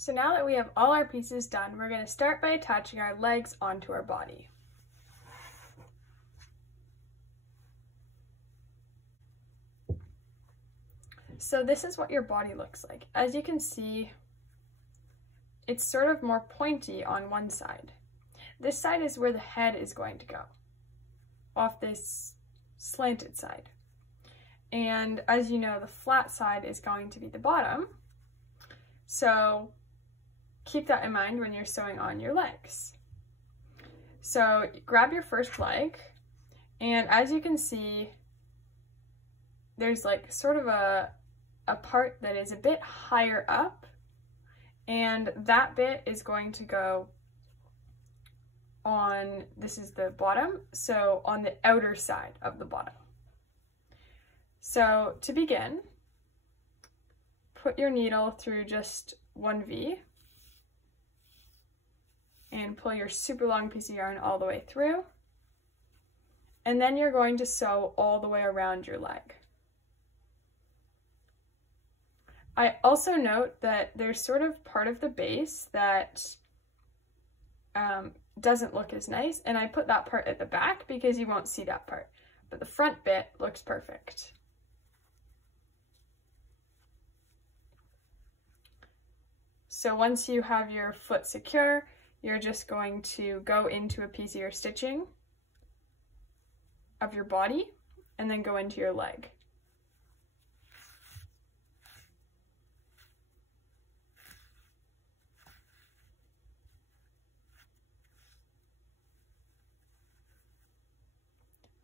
So now that we have all our pieces done, we're going to start by attaching our legs onto our body. So this is what your body looks like. As you can see, it's sort of more pointy on one side. This side is where the head is going to go, off this slanted side. And as you know, the flat side is going to be the bottom. So keep that in mind when you're sewing on your legs. So grab your first leg, and as you can see, there's like sort of a part that is a bit higher up, and that bit is going to go on, this is the bottom, so on the outer side of the bottom. So to begin, put your needle through just one V and pull your super long piece of yarn all the way through, and then you're going to sew all the way around your leg. I also note that there's sort of part of the base that doesn't look as nice, and I put that part at the back because you won't see that part, but the front bit looks perfect. So once you have your foot secure, you're just going to go into a piece of your stitching of your body and then go into your leg.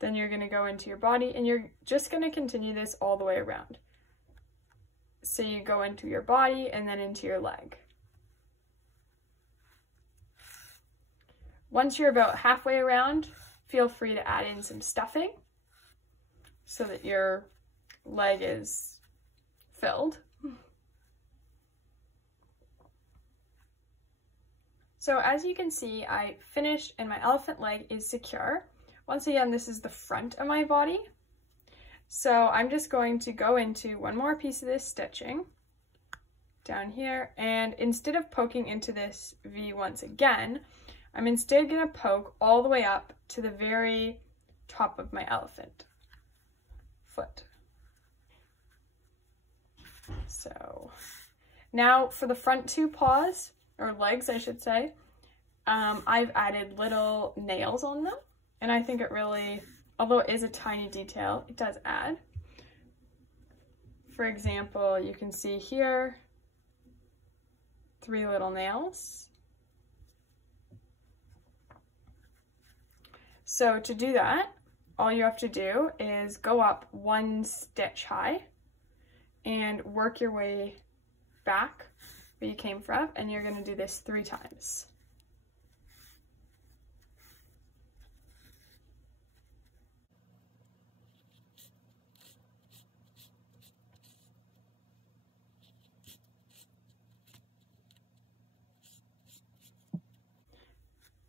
Then you're going to go into your body, and you're just going to continue this all the way around. So you go into your body and then into your leg. Once you're about halfway around, feel free to add in some stuffing so that your leg is filled. So as you can see, I finished and my elephant leg is secure. Once again, this is the front of my body. So I'm just going to go into one more piece of this stitching down here, and instead of poking into this V once again, I'm instead going to poke all the way up to the very top of my elephant foot. So now for the front two paws, or legs I should say, I've added little nails on them, and I think it really, although it is a tiny detail, it does add. For example, you can see here 3 little nails. So to do that, all you have to do is go up 1 stitch high and work your way back where you came from, and you're going to do this 3 times.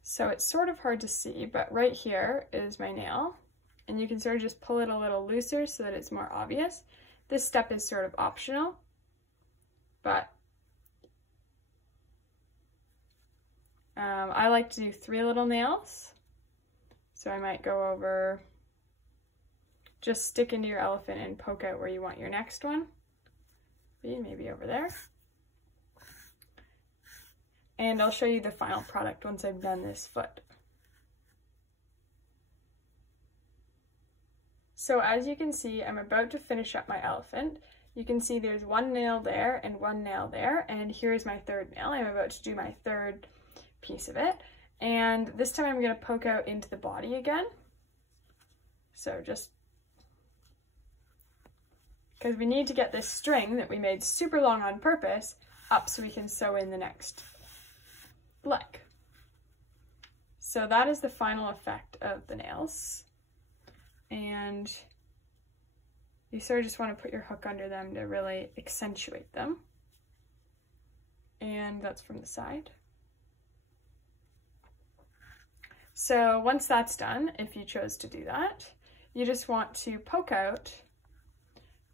So it's sort of hard to see, but right here is my nail, and you can sort of just pull it a little looser so that it's more obvious. This step is sort of optional, but I like to do 3 little nails. So I might go over, just stick into your elephant and poke out where you want your next one. Maybe over there. And I'll show you the final product once I've done this foot. So as you can see, I'm about to finish up my elephant. You can see there's 1 nail there and 1 nail there, and here's my 3rd nail. I'm about to do my 3rd piece of it, and this time I'm going to poke out into the body again. So just because we need to get this string that we made super long on purpose up so we can sew in the next leg. So that is the final effect of the nails, and you sort of just want to put your hook under them to really accentuate them, and that's from the side. So once that's done, if you chose to do that, you just want to poke out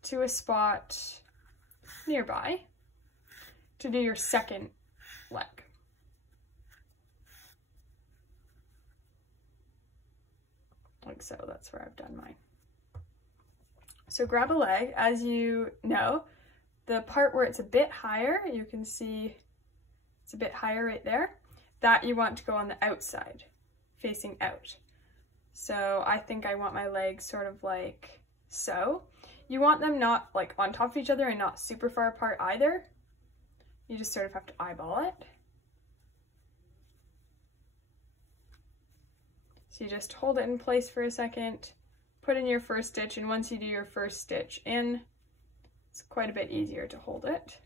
to a spot nearby to do your second leg. Like so, that's where I've done mine. So grab a leg. As you know, the part where it's a bit higher, you can see it's a bit higher right there, that you want to go on the outside, facing out. So I think I want my legs sort of like so. You want them not like on top of each other and not super far apart either. You just sort of have to eyeball it. So you just hold it in place for a second, put in your first stitch, and once you do your first stitch in, it's quite a bit easier to hold it.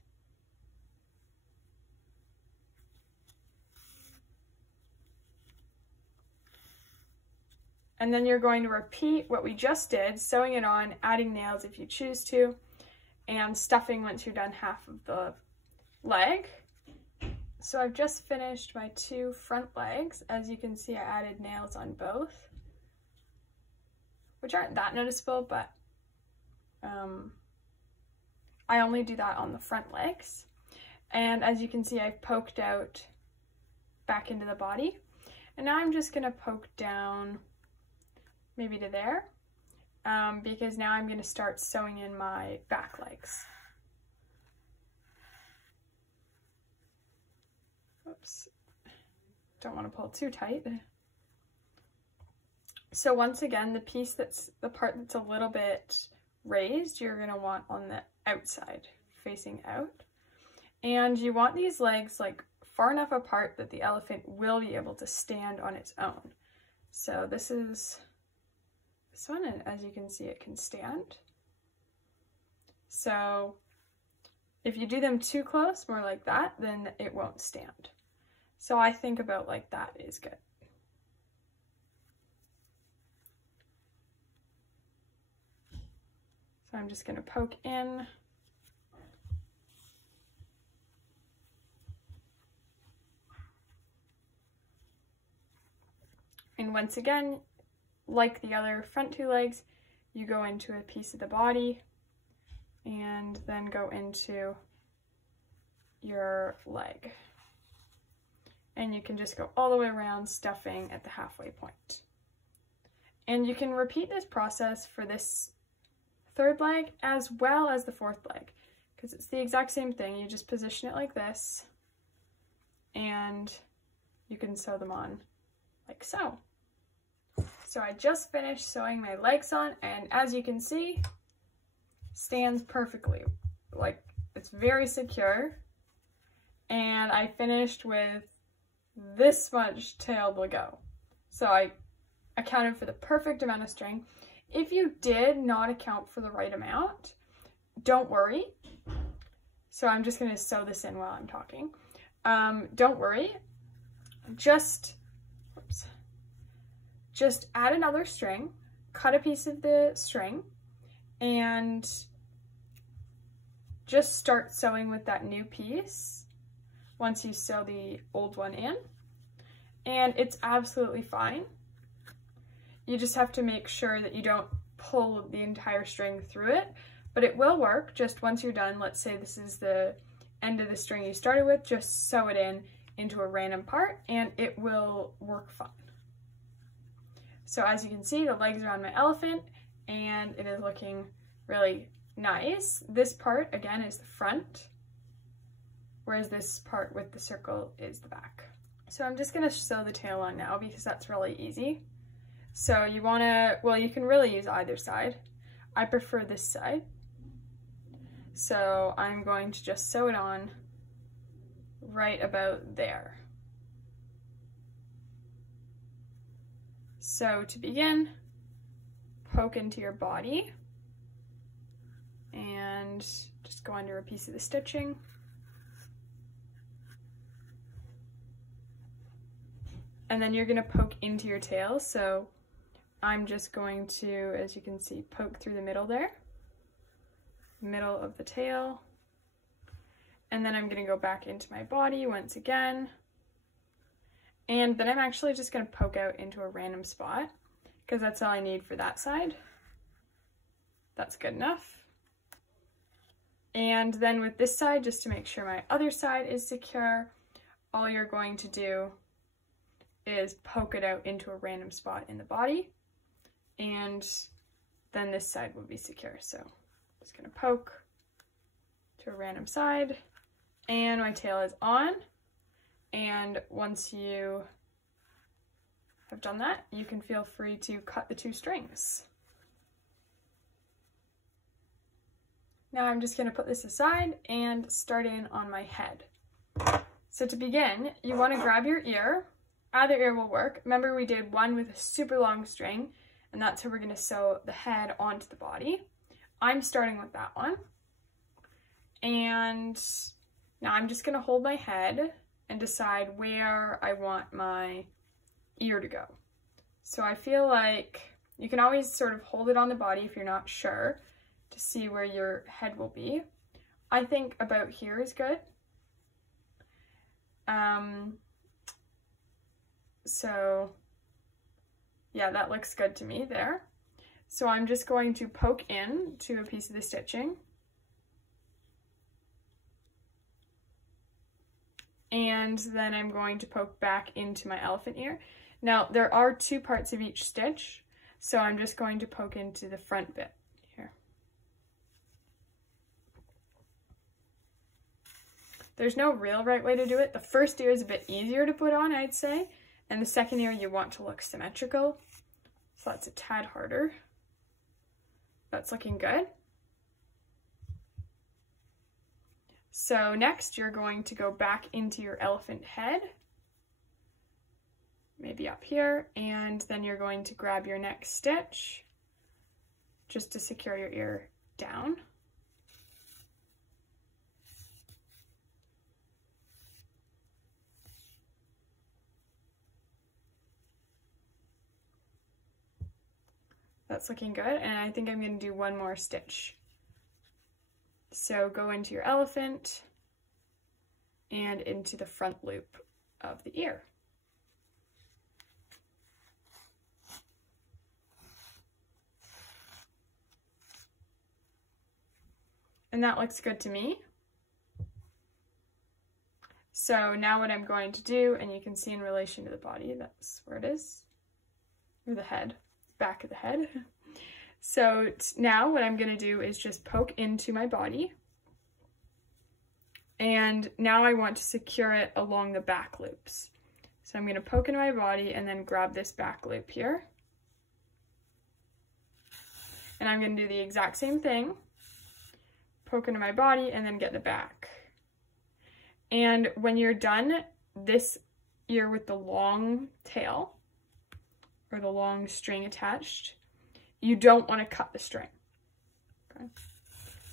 And then you're going to repeat what we just did, sewing it on, adding nails if you choose to, and stuffing once you're done half of the leg. So I've just finished my 2 front legs. As you can see, I added nails on both, which aren't that noticeable, but I only do that on the front legs. And as you can see, I've poked out back into the body. And now I'm just gonna poke down maybe to there, because now I'm gonna start sewing in my back legs. Oops, don't want to pull too tight. So once again, the piece that's the part that's a little bit raised, you're gonna want on the outside, facing out. And you want these legs like far enough apart that the elephant will be able to stand on its own. So this is this one, and as you can see, it can stand. So if you do them too close, more like that, then it won't stand. So I think about like that is good. So I'm just going to poke in. And once again, like the other front 2 legs, you go into a piece of the body and then go into your leg. And you can just go all the way around, stuffing at the halfway point. And you can repeat this process for this 3rd leg as well as the 4th leg, because it's the exact same thing. You just position it like this, and you can sew them on like so. So I just finished sewing my legs on, and as you can see, stands perfectly. Like, it's very secure. And I finished with this much tail to go. So I accounted for the perfect amount of string. If you did not account for the right amount, don't worry. So I'm just gonna sew this in while I'm talking. Don't worry, just add another string, cut a piece of the string, and just start sewing with that new piece once you sew the old one in. And it's absolutely fine. You just have to make sure that you don't pull the entire string through it, but it will work. Just once you're done, let's say this is the end of the string you started with, just sew it in into a random part and it will work fine. So as you can see, the legs are on my elephant and it is looking really nice. This part, again, is the front, whereas this part with the circle is the back. So I'm just gonna sew the tail on now because that's really easy. So you wanna, well, you can really use either side. I prefer this side. So I'm going to just sew it on right about there. So to begin, poke into your body and just go under a piece of the stitching. And then you're gonna poke into your tail. So I'm just going to, as you can see, poke through the middle there, middle of the tail. And then I'm gonna go back into my body once again. And then I'm actually just gonna poke out into a random spot because that's all I need for that side. That's good enough. And then with this side, just to make sure my other side is secure, all you're going to do is poke it out into a random spot in the body, and then this side will be secure. So I'm just gonna poke to a random side, and my tail is on. And once you have done that, you can feel free to cut the 2 strings. Now I'm just going to put this aside and start in on my head. So to begin, you want to grab your ear. Either ear will work. Remember, we did one with a super long string, and that's how we're going to sew the head onto the body. I'm starting with that one. And now I'm just going to hold my head and decide where I want my ear to go. So I feel like you can always sort of hold it on the body if you're not sure to see where your head will be. I think about here is good. So yeah, that looks good to me there. So I'm just going to poke in to a piece of the stitching. And then I'm going to poke back into my elephant ear. Now, there are 2 parts of each stitch, so I'm just going to poke into the front bit here. There's no real right way to do it. The first ear is a bit easier to put on, I'd say, and the second ear you want to look symmetrical, so that's a tad harder. That's looking good. So next you're going to go back into your elephant head, maybe up here, and then you're going to grab your next stitch just to secure your ear down. That's looking good, and I think I'm going to do one more stitch. So go into your elephant and into the front loop of the ear. And that looks good to me. So now what I'm going to do, and you can see in relation to the body, that's where it is, or the head, back of the head. So now what I'm going to do is just poke into my body, and now I want to secure it along the back loops. So I'm going to poke into my body and then grab this back loop here. And I'm going to do the exact same thing, poke into my body and then get the back. And when you're done this ear with the long tail, or the long string attached, you don't want to cut the string, okay?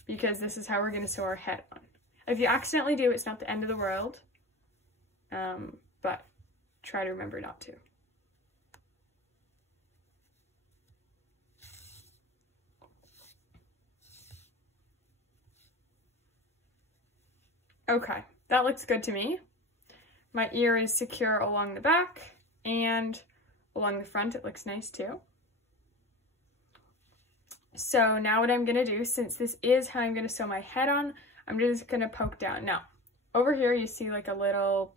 Because this is how we're going to sew our head on. If you accidentally do, it's not the end of the world, but try to remember not to. Okay, that looks good to me. My ear is secure along the back, and along the front it looks nice too. So now what I'm going to do, since this is how I'm going to sew my head on, I'm just going to poke down. Now, over here you see like a little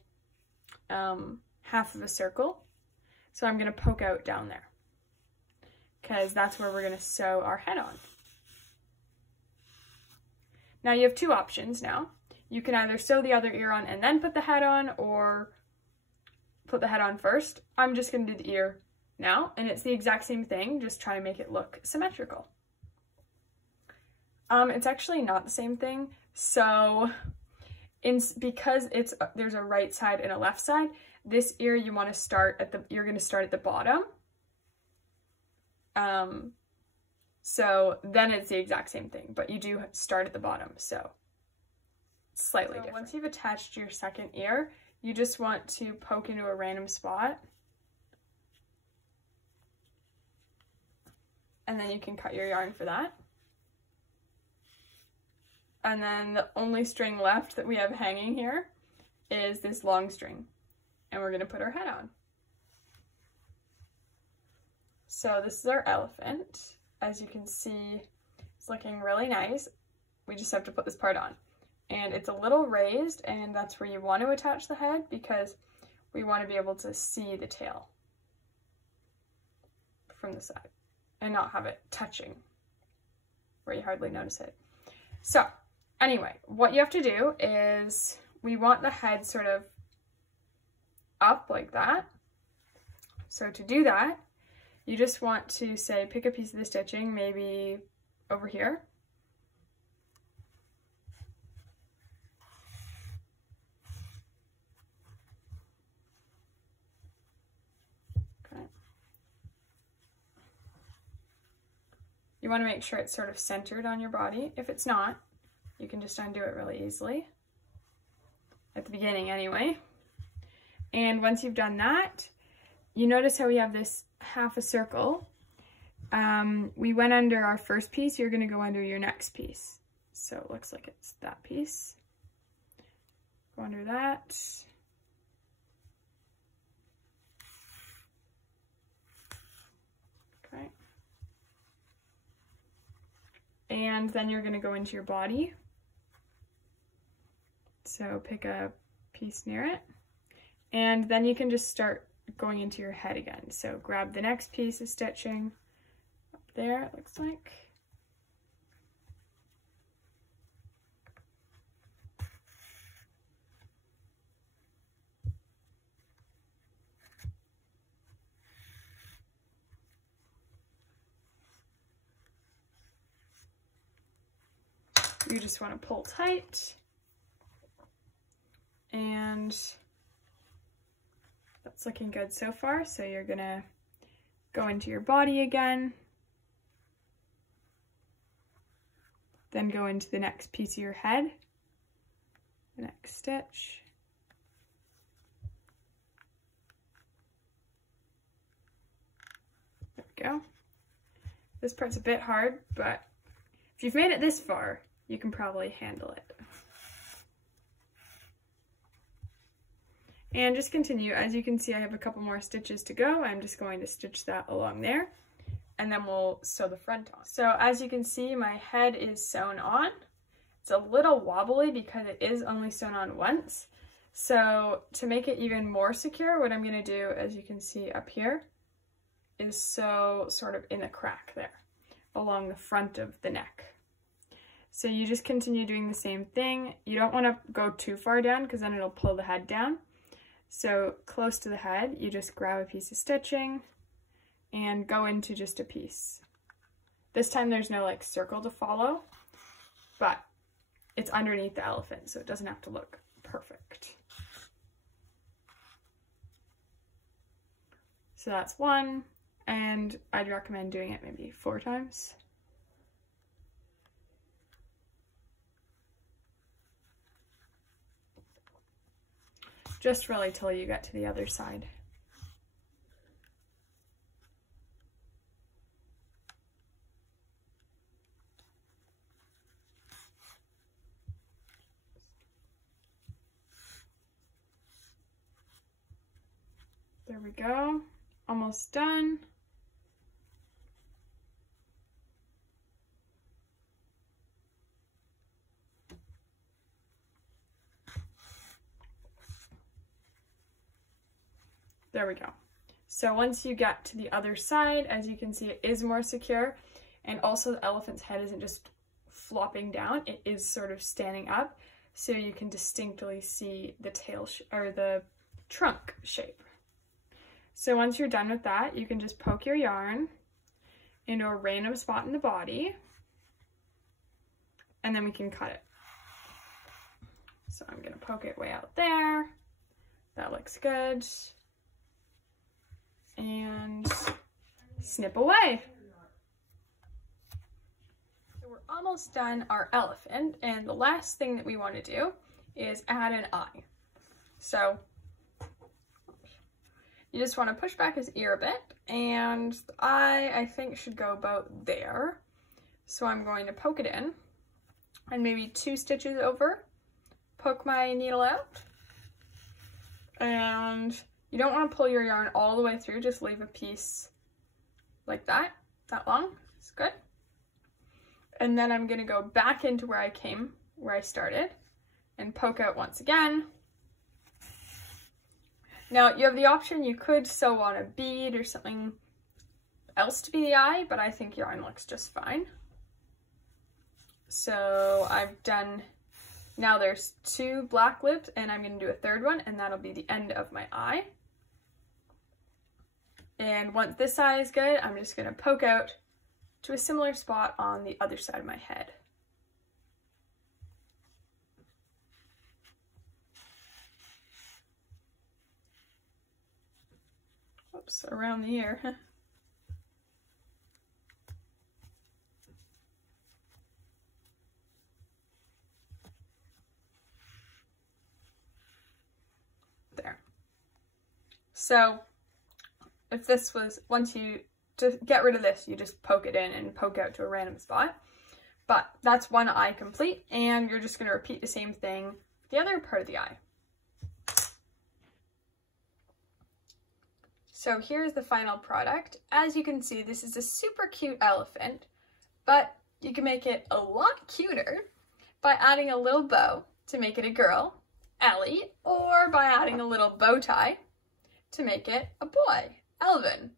half of a circle. So I'm going to poke out down there, because that's where we're going to sew our head on. Now you have 2 options now. You can either sew the other ear on and then put the head on, or put the head on first. I'm just going to do the ear now, and it's the exact same thing, just try to make it look symmetrical. It's actually not the same thing. So because there's a right side and a left side, this ear you want to start at you're going to start at the bottom. So then it's the exact same thing, but you do start at the bottom, so it's slightly different. Once you've attached your second ear, you just want to poke into a random spot, and then you can cut your yarn for that. And then the only string left that we have hanging here is this long string, and we're going to put our head on. So this is our elephant. As you can see, it's looking really nice. We just have to put this part on. and it's a little raised, and that's where you want to attach the head because we want to be able to see the tail from the side and not have it touching where you hardly notice it. So anyway, what you have to do is we want the head sort of up like that. So to do that, you just want to say pick a piece of the stitching, maybe over here. Okay. You want to make sure it's sort of centered on your body. If it's not, you can just undo it really easily. At the beginning anyway. And once you've done that, you notice how we have this half a circle. We went under our first piece, you're gonna go under your next piece. So it looks like it's that piece. Go under that. Okay. And then you're gonna go into your body. So pick a piece near it. And then you can just start going into your head again. So grab the next piece of stitching up there, it looks like. You just want to pull tight, and that's looking good so far. So you're gonna go into your body again, then go into the next piece of your head, the next stitch. There we go. This part's a bit hard, but if you've made it this far, you can probably handle it. And just continue. As you can see, I have a couple more stitches to go. I'm just going to stitch that along there, and then we'll sew the front on. So as you can see, my head is sewn on. It's a little wobbly because it is only sewn on once. So to make it even more secure, what I'm gonna do, as you can see up here, is sew sort of in the crack there, along the front of the neck. So you just continue doing the same thing. You don't wanna go too far down because then it'll pull the head down. So close to the head, you just grab a piece of stitching and go into just a piece. This time there's no like circle to follow, but it's underneath the elephant, so it doesn't have to look perfect. So that's one, and I'd recommend doing it maybe 4 times. Just really till you get to the other side. There we go, almost done. There we go. So once you get to the other side, as you can see, it is more secure, and also the elephant's head isn't just flopping down, it is sort of standing up, so you can distinctly see the tail or the trunk shape. So once you're done with that, you can just poke your yarn into a random spot in the body, and then we can cut it. So I'm gonna poke it way out there. That looks good. And snip away. So we're almost done our elephant, and the last thing that we want to do is add an eye. So you just want to push back his ear a bit, and the eye, I think, should go about there. So I'm going to poke it in, and maybe 2 stitches over, poke my needle out, and you don't want to pull your yarn all the way through, just leave a piece like that long, it's good. And then I'm going to go back into where I started, and poke out once again. Now you have the option, you could sew on a bead or something else to be the eye, but I think yarn looks just fine. So I've done, now there's 2 black loops and I'm going to do a third one and that'll be the end of my eye. And once this eye is good, I'm just going to poke out to a similar spot on the other side of my head. Oops, around the ear. There. So if this was, to get rid of this, you just poke it in and poke out to a random spot. But that's one eye complete, and you're just going to repeat the same thing with the other part of the eye. So here's the final product. As you can see, this is a super cute elephant, but you can make it a lot cuter by adding a little bow to make it a girl, Ellie, or by adding a little bow tie to make it a boy, Elvin.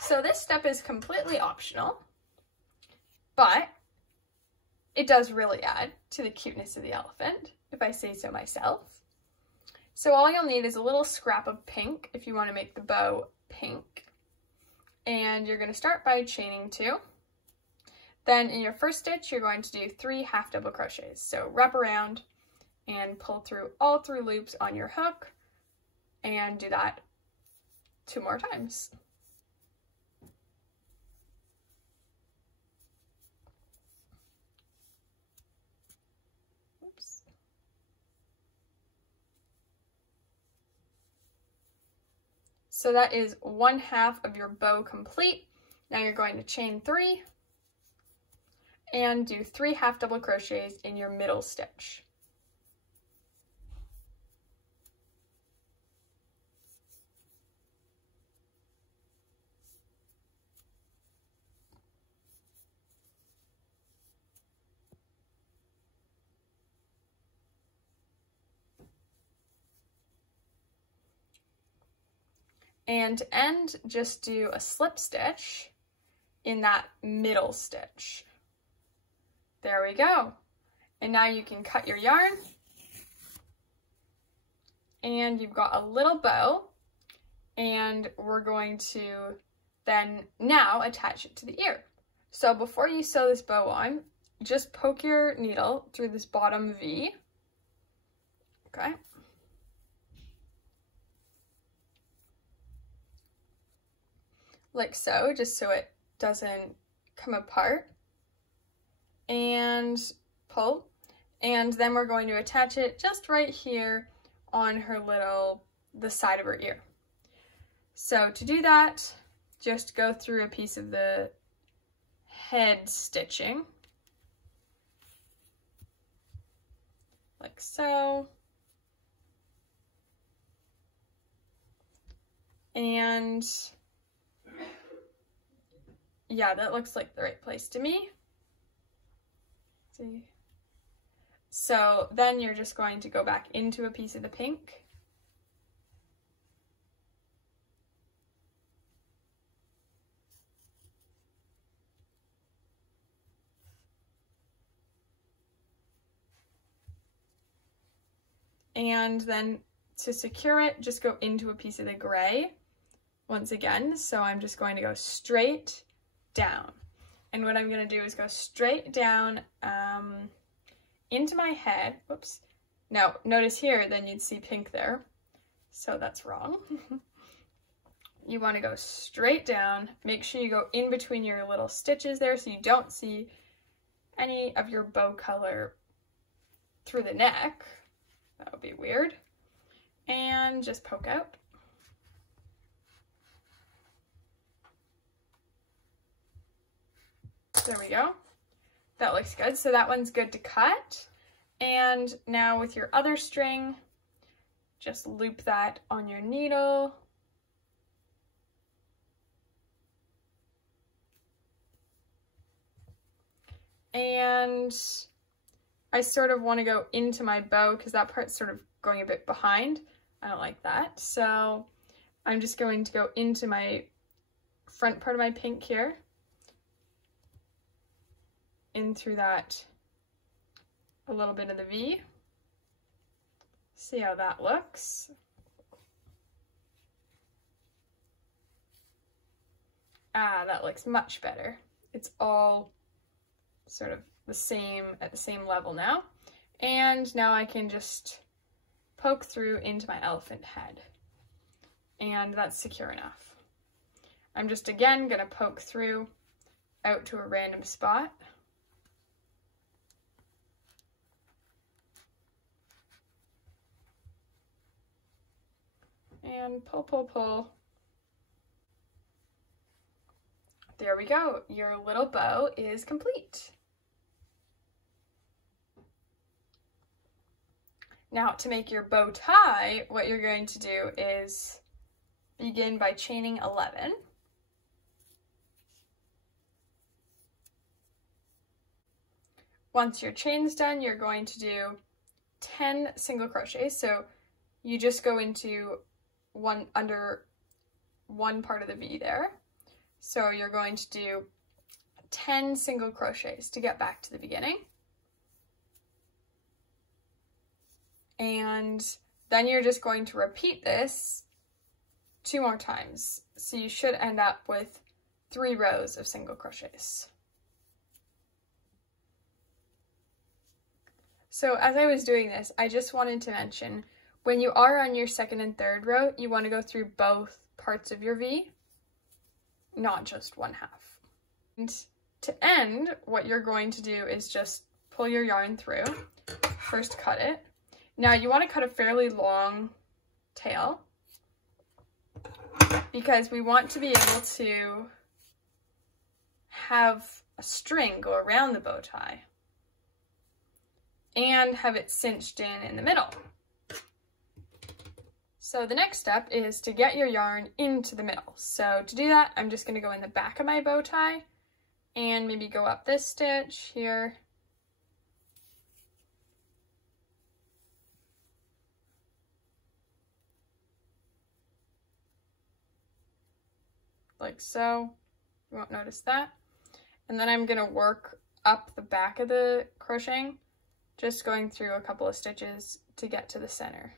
So this step is completely optional, but it does really add to the cuteness of the elephant, if I say so myself. So all you'll need is a little scrap of pink if you want to make the bow pink. And you're going to start by chaining 2. Then in your first stitch, you're going to do 3 half double crochets. So wrap around and pull through all 3 loops on your hook and do that 2 more times. Oops. So that is 1/2 of your bow complete. Now you're going to chain 3 and do 3 half double crochets in your middle stitch. And to end, just do a slip stitch in that middle stitch. There we go. And now you can cut your yarn. And you've got a little bow. And we're going to then now attach it to the ear. So before you sew this bow on, just poke your needle through this bottom V. Okay. Like so, just so it doesn't come apart, and pull, and then we're going to attach it just right here on her the side of her ear. So to do that, just go through a piece of the head stitching, like so, and yeah, that looks like the right place to me. See? So then you're just going to go back into a piece of the pink. And then to secure it, just go into a piece of the gray once again. So I'm just going to go straight down. And what I'm going to do is go straight down into my head. Whoops. Now, notice here, then you'd see pink there. So that's wrong. You want to go straight down. Make sure you go in between your little stitches there so you don't see any of your bow color through the neck. That would be weird. And just poke out. There we go. That looks good. So that one's good to cut. And now with your other string, just loop that on your needle. And I sort of want to go into my bow because that part's sort of going a bit behind. I don't like that. So I'm just going to go into my front part of my pink here, in through that a little bit of the V. See how that looks. Ah, that looks much better. It's all sort of the same, at the same level now. And now I can just poke through into my elephant head. And that's secure enough. I'm just again gonna poke through out to a random spot. And pull, pull, pull. There we go. Your little bow is complete. Now to make your bow tie, what you're going to do is begin by chaining 11. Once your chain's done, you're going to do 10 single crochets. So you just go into under one part of the V there. So you're going to do 10 single crochets to get back to the beginning. And then you're just going to repeat this 2 more times. So you should end up with 3 rows of single crochets. So as I was doing this, I just wanted to mention, when you are on your second and third row, you want to go through both parts of your V, not just one half. And to end, what you're going to do is just pull your yarn through, first cut it. Now you want to cut a fairly long tail because we want to be able to have a string go around the bow tie and have it cinched in the middle. So the next step is to get your yarn into the middle. So to do that, I'm just going to go in the back of my bow tie and maybe go up this stitch here. Like so. You won't notice that. And then I'm going to work up the back of the crocheting, just going through a couple of stitches to get to the center.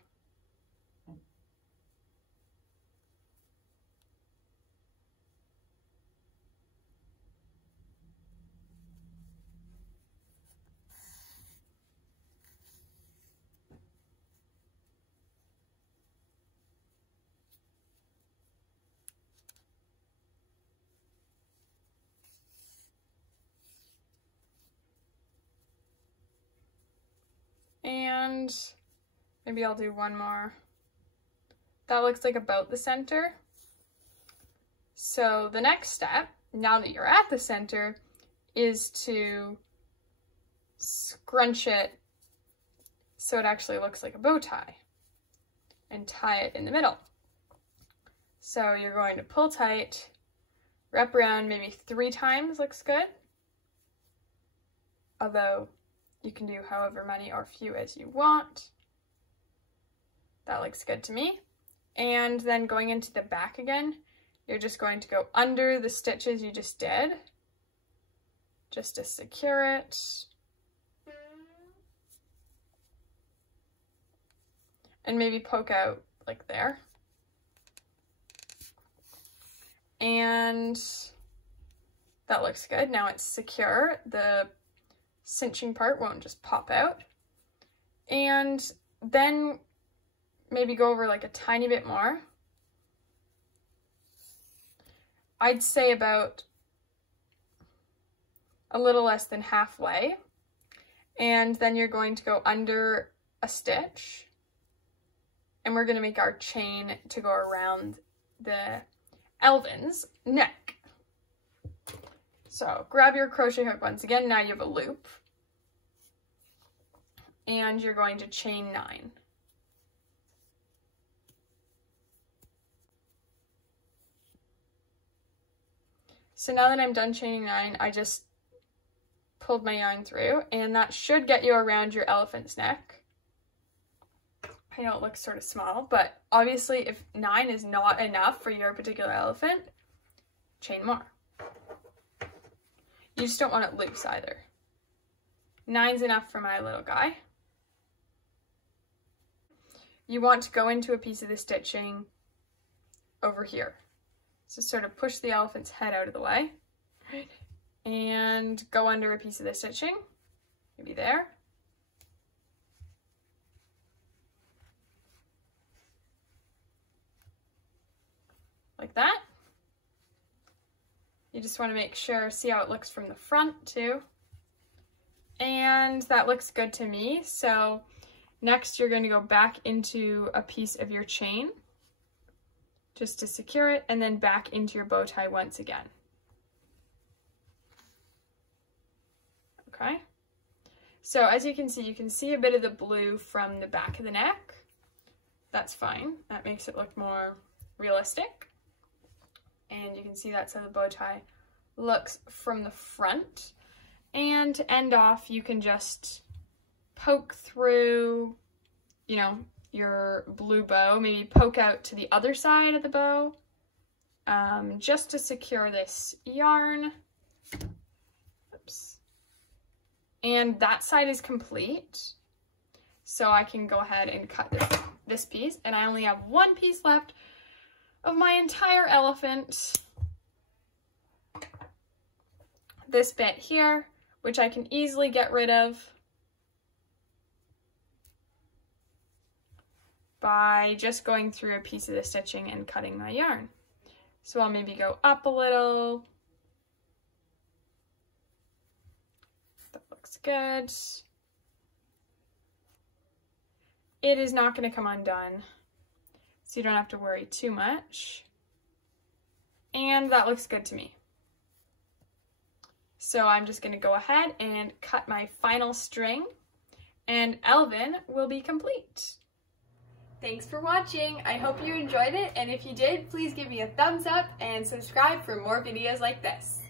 And maybe I'll do one more. That looks like about the center. So the next step, now that you're at the center, is to scrunch it so it actually looks like a bow tie and tie it in the middle. So you're going to pull tight, wrap around maybe 3 times, looks good. Although you can do however many or few as you want. That looks good to me. And then going into the back again, you're just going to go under the stitches you just did, just to secure it. And maybe poke out like there. And that looks good. Now it's secure. The cinching part won't just pop out. And then maybe go over like a tiny bit more. I'd say about a little less than halfway. And then you're going to go under a stitch. And we're going to make our chain to go around the Elvin's neck. So grab your crochet hook once again. Now you have a loop. And you're going to chain 9. So now that I'm done chaining 9, I just pulled my yarn through, and that should get you around your elephant's neck. I know it looks sort of small, but obviously if 9 is not enough for your particular elephant, chain more. You just don't want it loose either. 9's enough for my little guy. You want to go into a piece of the stitching over here. So sort of push the elephant's head out of the way and go under a piece of the stitching, maybe there. Like that. You just want to make sure, see how it looks from the front too. And that looks good to me. So next you're going to go back into a piece of your chain just to secure it, and then back into your bow tie once again. Okay. So as you can see a bit of the blue from the back of the neck. That's fine. That makes it look more realistic. And you can see that's how the bow tie looks from the front. And to end off, you can just poke through, you know, your blue bow, maybe poke out to the other side of the bow, just to secure this yarn. Oops. And that side is complete. So I can go ahead and cut this piece, and I only have one piece left of my entire elephant. This bit here, which I can easily get rid of by just going through a piece of the stitching and cutting my yarn. So I'll maybe go up a little. That looks good. It is not going to come undone, so you don't have to worry too much. And that looks good to me. So I'm just going to go ahead and cut my final string, and Elvin will be complete. Thanks for watching. I hope you enjoyed it, and if you did, please give me a thumbs up and subscribe for more videos like this.